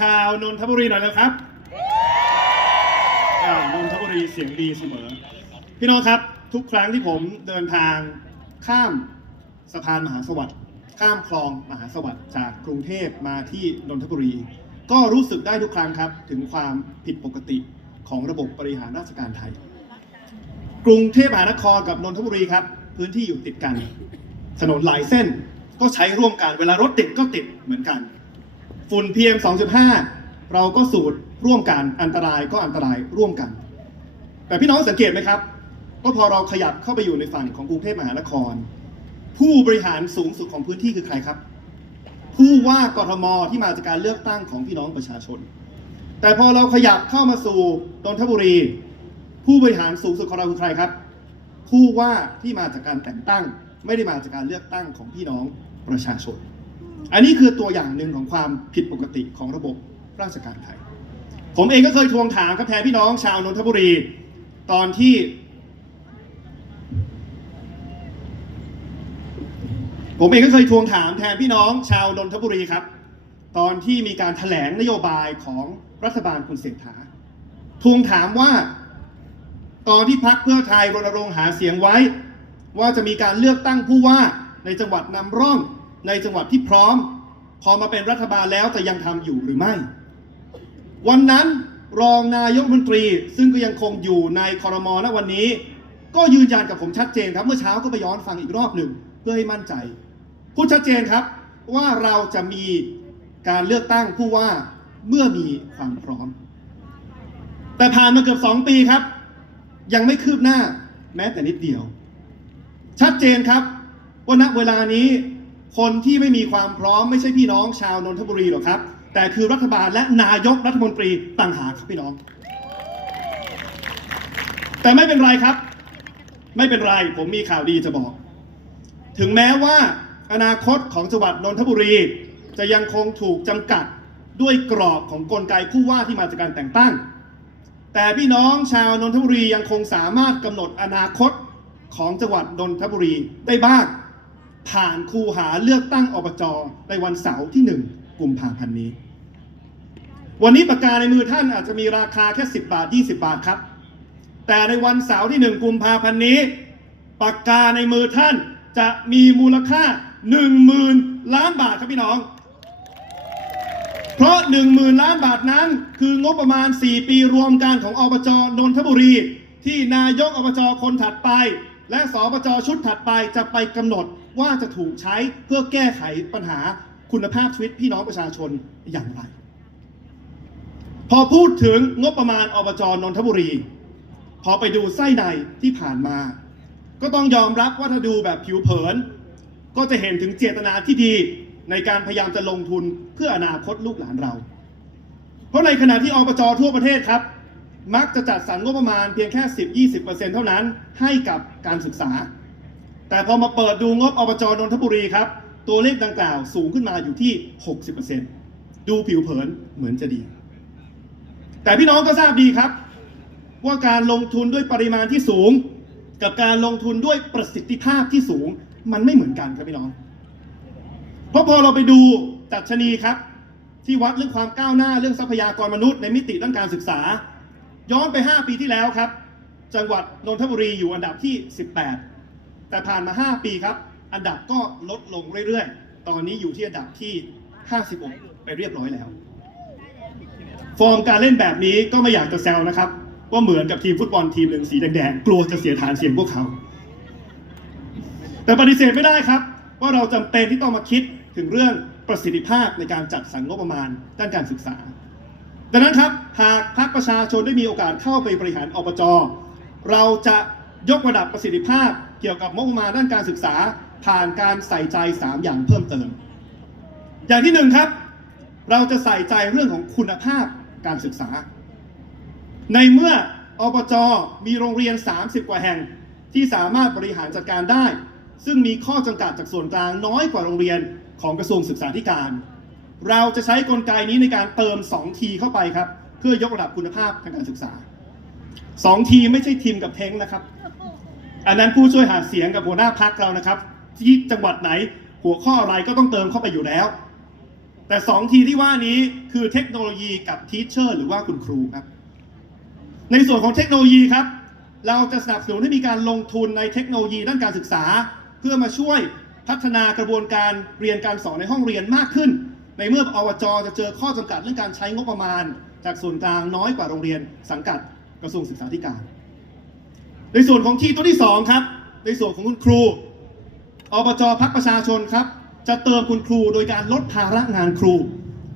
ชาวนนทบุรีหน่อยนะครับอ่านนทบุรีเสียงดีเสมอ พี่น้องครับทุกครั้งที่ผมเดินทางข้ามสะพานมหาสวัสดิ์ข้ามคลองมหาสวัสดิ์จากกรุงเทพมาที่นนทบุรี ก็รู้สึกได้ทุกครั้งครับ ถึงความผิดปกติของระบบบริหารราชการไทย กรุงเทพมหานครกับนนทบุรีครับ พื้นที่อยู่ติดกัน ถนนหลายเส้นก็ใช้ร่วมกันเวลารถติดก็ติดเหมือนกัน ฝุ่น PM 2.5 เราก็สูดร่วมกันอันตรายก็อันตรายร่วมกัน แต่พี่น้องสังเกตไหมครับว่าพอเราขยับเข้าไปอยู่ในฝั่งของกรุงเทพมหานคร ผู้บริหารสูงสุดของพื้นที่คือใครครับ ผู้ว่ากทมที่มาจากการเลือกตั้งของพี่น้องประชาชน แต่พอเราขยับเข้ามาสู่นนทบุรี ผู้บริหารสูงสุดของเราคือใครครับ ผู้ว่าที่มาจากการแต่งตั้ง ไม่ได้มาจากการเลือกตั้งของพี่น้องประชาชน อันนี้คือตัวอย่างหนึ่งของความผิดปกติของระบบราชการไทย ผมเองก็เคยทวงถามครับแทนพี่น้องชาวนนทบุรี ตอนที่ ผมเองก็เคยทวงถามแทนพี่น้องชาวนนทบุรีครับ ตอนที่มีการถแถลงนโยบายของรัฐบาลคุณเศรษฐา ทวงถามว่า ตอนที่พักเพื่อไทยรณรงค์หาเสียงไว้ ว่าจะมีการเลือกตั้งผู้ว่าในจังหวัดนำร่อง ในจังหวัดที่พร้อม พอมาเป็นรัฐบาลแล้วจะยังทำอยู่หรือไม่ วันนั้นรองนายกรัฐมนตรีซึ่งก็ยังคงอยู่ในคอรมอณวันนี้ ก็ยืนยันกับผมชัดเจนครับ เมื่อเช้าก็ไปย้อนฟังอีกรอบหนึ่งเพื่อให้มั่นใจ พูดชัดเจนครับว่าเราจะมีการเลือกตั้งผู้ว่าเมื่อมีความพร้อม แต่ผ่านมาเกือบสองปีครับ ยังไม่คืบหน้าแม้แต่นิดเดียว ชัดเจนครับว่าณเวลานี้ คนที่ไม่มีความพร้อมไม่ใช่พี่น้องชาวนนทบุรีหรอกครับ แต่คือรัฐบาลและนายกรัฐมนตรีต่างหากครับพี่น้อง แต่ไม่เป็นไรครับ ไม่เป็นไรผมมีข่าวดีจะบอก ถึงแม้ว่าอนาคตของจังหวัดนนทบุรี จะยังคงถูกจำกัดด้วยกรอบของกลไกผู้ว่าที่มาจากการแต่งตั้ง แต่พี่น้องชาวนนทบุรียังคงสามารถกำหนดอนาคตของจังหวัดนนทบุรีได้บ้าง ผ่านคูหาเลือกตั้งอบจในวันเสาร์ที่ 1 กุมภาพันธ์นี้ วันนี้ปากกาในมือท่านอาจจะมีราคาแค่ 10 บาท 20 บาทครับ แต่ในวันเสาร์ที่ 1 กุมภาพันธ์นี้ปากกาในมือท่านจะมีมูลค่า 10,000 ล้านบาทครับพี่น้อง เพราะ 10,000 ล้านบาทนั้น คืองบประมาณ 4 ปีรวมกันของอบจนนทบุรี ที่นายกอบจคนถัดไป และสอบจชุดถัดไปจะไปกำหนด ว่าจะถูกใช้เพื่อแก้ไขปัญหาคุณภาพชีวิตพี่น้องประชาชนอย่างไร พอพูดถึงงบประมาณอบจนนทบุรี พอไปดูไส้ในที่ผ่านมา ก็ต้องยอมรับว่าถ้าดูแบบผิวเผิน ก็จะเห็นถึงเจตนาที่ดีในการพยายามจะลงทุนเพื่ออนาคตลูกหลานเรา เพราะในขณะที่อบจทั่วประเทศครับ มักจะจัดสรรงบประมาณเพียงแค่ 10-20%เท่านั้นให้กับการศึกษา แต่พอมาเปิดดูงบอบจนนทบุรีครับ ตัวเลขดังกล่าวสูงขึ้นมาอยู่ที่ 60%ดูผิวเผินเหมือนจะดี แต่พี่น้องก็ทราบดีครับ ว่าการลงทุนด้วยปริมาณที่สูง กับการลงทุนด้วยประสิทธิภาพที่สูงมันไม่เหมือนกันครับพี่น้อง เพราะพอเราไปดูดัดชนีครับ ที่วัดเรื่องความก้าวหน้าเรื่องทรัพยากรมนุษย์ในมิติด้านการศึกษา ย้อนไป 5 ปีที่แล้วครับ จังหวัดนนทบุรีอยู่อันดับที่ 18 แต่ผ่านมา 5 ปีครับ อันดับก็ลดลงเรื่อยๆ ตอนนี้อยู่ที่อันดับที่ 56 ไปเรียบร้อยแล้ว ฟอร์มการเล่นแบบนี้ก็ไม่อยากจะแซวนะครับ ว่าเหมือนกับทีมฟุตบอลทีมหนึ่งสีแดงๆ กลัวจะเสียฐานเสียงพวกเขา แต่ปฏิเสธไม่ได้ครับ ว่าเราจำเป็นที่ต้องมาคิดถึงเรื่องประสิทธิภาพในการจัดสรรงบประมาณด้านการศึกษา ดังนั้นครับ หากพรรคประชาชนได้มีโอกาสเข้าไปบริหารอบจ เราจะยกระดับประสิทธิภาพ เกี่ยวกับงบประมาณด้านการศึกษาผ่านการใส่ใจ 3 อย่างเพิ่มเติม อย่างที่หนึ่งครับ เราจะใส่ใจเรื่องของคุณภาพการศึกษา ในเมื่ออบจมีโรงเรียน 30 กว่าแห่งที่สามารถบริหารจัดการได้ ซึ่งมีข้อจำกัดจากส่วนกลางน้อยกว่าโรงเรียนของกระทรวงศึกษาธิการ เราจะใช้กลไกนี้ในการเติม 2 ทีเข้าไปครับ เพื่อยกระดับคุณภาพทางการศึกษา 2 ทีไม่ใช่ทีมกับเทงนะครับ อันนั้นผู้ช่วยหาเสียงกับหัวหน้าพักเรานะครับ ที่จังหวัดไหนหัวข้ออะไรก็ต้องเติมเข้าไปอยู่แล้ว แต่สองทีที่ว่านี้คือเทคโนโลยีกับทีเชอร์หรือว่าคุณครูครับ ในส่วนของเทคโนโลยีครับ เราจะสนับสนุนให้มีการลงทุนในเทคโนโลยีด้านการศึกษา เพื่อมาช่วยพัฒนากระบวนการเรียนการสอนในห้องเรียนมากขึ้น ในเมื่ออวจจะเจอข้อจำกัดเรื่องการใช้งบประมาณ จากส่วนกลางน้อยกว่าโรงเรียนสังกัดกระทรวงศึกษาธิการ ในส่วนของที่ตัวที่สองครับ ในส่วนของคุณครูอบจพักประชาชนครับ จะเติมคุณครูโดยการลดภาระงานครู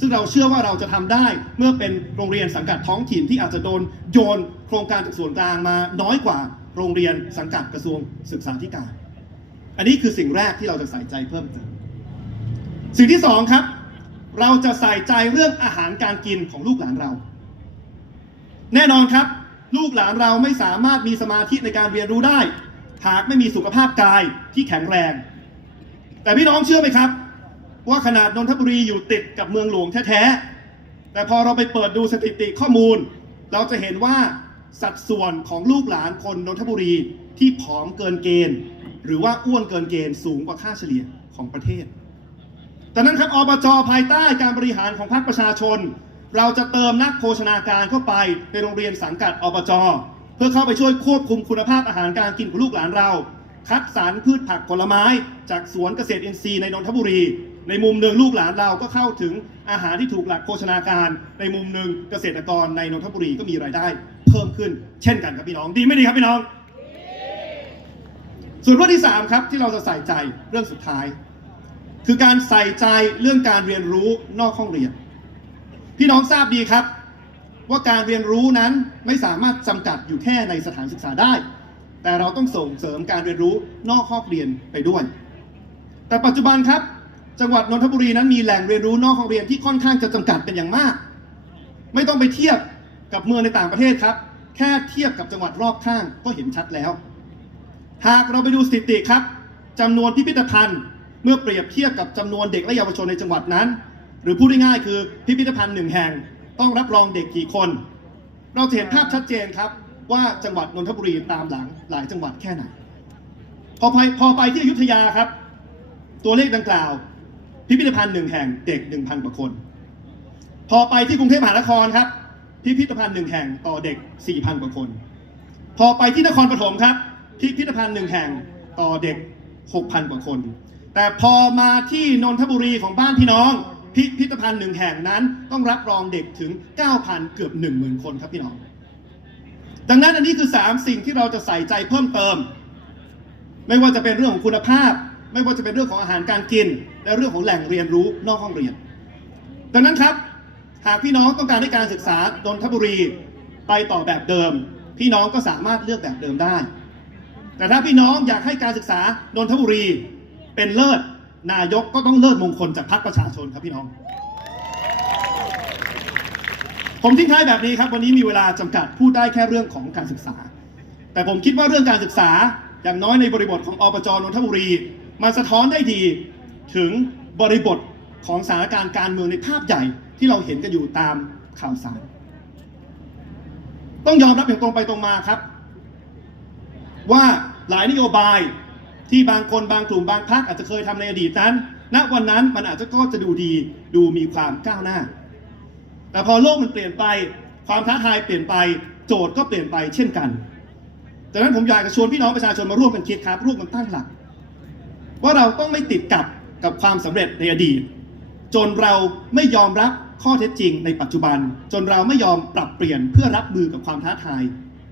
ซึ่งเราเชื่อว่าเราจะทำได้เมื่อเป็นโรงเรียนสังกัดท้องถิ่นที่อาจจะโดนโยนโครงการจากส่วนกลางมาน้อยกว่าโรงเรียนสังกัดกระทรวงศึกษาธิการ อันนี้คือสิ่งแรกที่เราจะใส่ใจเพิ่มเติมสิ่งที่สองครับ เราจะใส่ใจเรื่องอาหารการกินของลูกหลานเรา แน่นอนครับ ลูกหลานเราไม่สามารถมีสมาธิในการเรียนรู้ได้ หากไม่มีสุขภาพกายที่แข็งแรง แต่พี่น้องเชื่อไหมครับ ว่าขนาดนนทบุรีอยู่ติดกับเมืองหลวงแท้ๆแต่พอเราไปเปิดดูสถิติข้อมูล เราจะเห็นว่าสัดส่วนของลูกหลานคนนนทบุรีที่ผอมเกินเกณฑ์ หรือว่าอ้วนเกินเกณฑ์สูงกว่าค่าเฉลี่ยของประเทศดังนั้นครับอบจภายใต้การบริหารของพรรคประชาชน เราจะเติมนักโภชนาการเข้าไปในโรงเรียนสังกัดอบจเพื่อเข้าไปช่วยควบคุมคุณภาพอาหารการกินของลูกหลานเรา คัดสรรพืชผักผลไม้ จากสวนเกษตรอินทรีย์ในนนทบุรี ในมุมหนึ่งลูกหลานเราก็เข้าถึงอาหารที่ถูกหลักโภชนาการ ในมุมหนึ่งเกษตรกรในนนทบุรีก็มีรายได้ เพิ่มขึ้น เช่นกันครับพี่น้องดีไม่ดีครับพี่น้อง ส่วนเรื่องที่สามครับที่เราจะใส่ใจเรื่องสุดท้าย คือการใส่ใจเรื่องการเรียนรู้นอกห้องเรียน พี่น้องทราบดีครับ ว่าการเรียนรู้นั้นไม่สามารถจำกัดอยู่แค่ในสถานศึกษาได้ แต่เราต้องส่งเสริมการเรียนรู้นอกห้องเรียนไปด้วย แต่ปัจจุบันครับ จังหวัดนนทบุรีนั้นมีแหล่งเรียนรู้นอกห้องเรียนที่ค่อนข้างจะจำกัดเป็นอย่างมาก ไม่ต้องไปเทียบกับเมืองในต่างประเทศครับ แค่เทียบกับจังหวัดรอบข้างก็เห็นชัดแล้ว หากเราไปดูสถิติครับจำนวนพิพิธภัณฑ์ เมื่อเปรียบเทียบกับจำนวนเด็กและเยาวชนในจังหวัดนั้น หรือพูดง่ายๆคือพิพิธภัณฑ์หนึ่งแห่งต้องรับรองเด็กกี่คน เราจะเห็นภาพชัดเจนครับ ว่าจังหวัดนนทบุรีตามหลังหลายจังหวัดแค่ไหน พอไปพอไปที่อยุธยาครับ ตัวเลขดังกล่าว พิพิธภัณฑ์หนึ่งแห่งเด็กหนึ่งพันกว่าคน พอไปที่กรุงเทพมหานครครับ พิพิธภัณฑ์หนึ่งแห่งต่อเด็กสี่พันกว่าคน พอไปที่นครปฐมครับพิพิธภัณฑ์หนึ่งแห่งต่อเด็ก6,000กว่าคน แต่พอมาที่นนทบุรีของบ้านพี่น้อง พิพิธภัณฑ์หนึ่งแห่งนั้น ต้องรับรองเด็กถึง 9,000 เกือบ 10,000 คนครับพี่น้อง ดังนั้นอันนี้คือ 3 สิ่งที่เราจะใส่ใจเพิ่มเติม ไม่ว่าจะเป็นเรื่องของคุณภาพ ไม่ว่าจะเป็นเรื่องของอาหารการกิน และเรื่องของแหล่งเรียนรู้นอกห้องเรียน ดังนั้นครับ หากพี่น้องต้องการให้การศึกษานนทบุรีไปต่อแบบเดิม พี่น้องก็สามารถเลือกแบบเดิมได้ แต่ถ้าพี่น้องอยากให้การศึกษานนทบุรีเป็นเลิศ นายกก็ต้องเลิศมงคลจากพรรคประชาชนครับพี่น้อง ผมทิ้งท้ายแบบนี้ครับ วันนี้มีเวลาจำกัดพูดได้แค่เรื่องของการศึกษา แต่ผมคิดว่าเรื่องการศึกษาอย่างน้อยในบริบทของอบจนนทบุรีมันสะท้อนได้ดีถึงบริบทของสถานการณ์การเมืองในภาพใหญ่ที่เราเห็นกันอยู่ตามข่าวสาร ต้องยอมรับอย่างตรงไปตรงมาครับ ว่าหลายนโยบาย ที่บางคนบางกลุ่มบางพรรคอาจจะเคยทำในอดีตนั้น ณ วันนั้นมันอาจจะก็จะดูดีดูมีความก้าวหน้า แต่พอโลกมันเปลี่ยนไป ความท้าทายเปลี่ยนไป โจทย์ก็เปลี่ยนไปเช่นกันดังนั้นผมอยากจะชวนพี่น้องประชาชนมาร่วมกันคิดครับ ร่วมกันตั้งหลัก ว่าเราต้องไม่ติดกับกับความสำเร็จในอดีต จนเราไม่ยอมรับข้อเท็จจริงในปัจจุบัน จนเราไม่ยอมปรับเปลี่ยนเพื่อรับมือกับความท้าทาย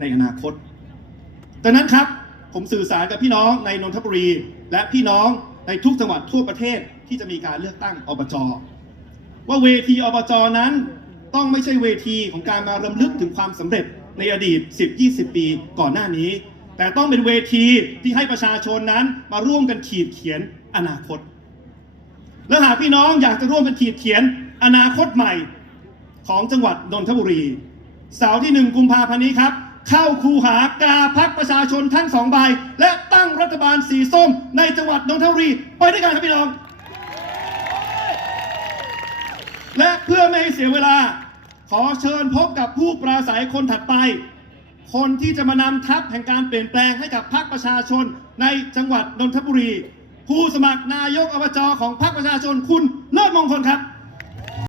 ในอนาคตดังนั้นครับ ผมสื่อสารกับพี่น้องในนนทบุรี และพี่น้องในทุกจังหวัดทั่วประเทศที่จะมีการเลือกตั้งอบจว่าเวทีอบจนั้นต้องไม่ใช่เวทีของการมารำลึกถึงความสำเร็จในอดีต 10-20 ปีก่อนหน้านี้ แต่ต้องเป็นเวทีที่ให้ประชาชนนั้นมาร่วมกันขีดเขียนอนาคต และหากพี่น้องอยากจะร่วมกันขีดเขียนอนาคตใหม่ของจังหวัดนนทบุรี เสาร์ที่หนึ่งกุมภาพันธ์นี้ครับ เข้าคูหากาพักประชาชนทั้งสองใบ และตั้งรัฐบาลสีส้มในจังหวัดนนทบุรีไปด้วยกันครับพี่น้อง และเพื่อไม่ให้เสียเวลา ขอเชิญพบกับผู้ปราศัยคนถัดไป คนที่จะมานำทัพแห่งการเปลี่ยนแปลงให้กับพรรคประชาชนในจังหวัดนนทบุรี ผู้สมัครนายกอบจของพรรคประชาชนคุณเลิศมงคลครับ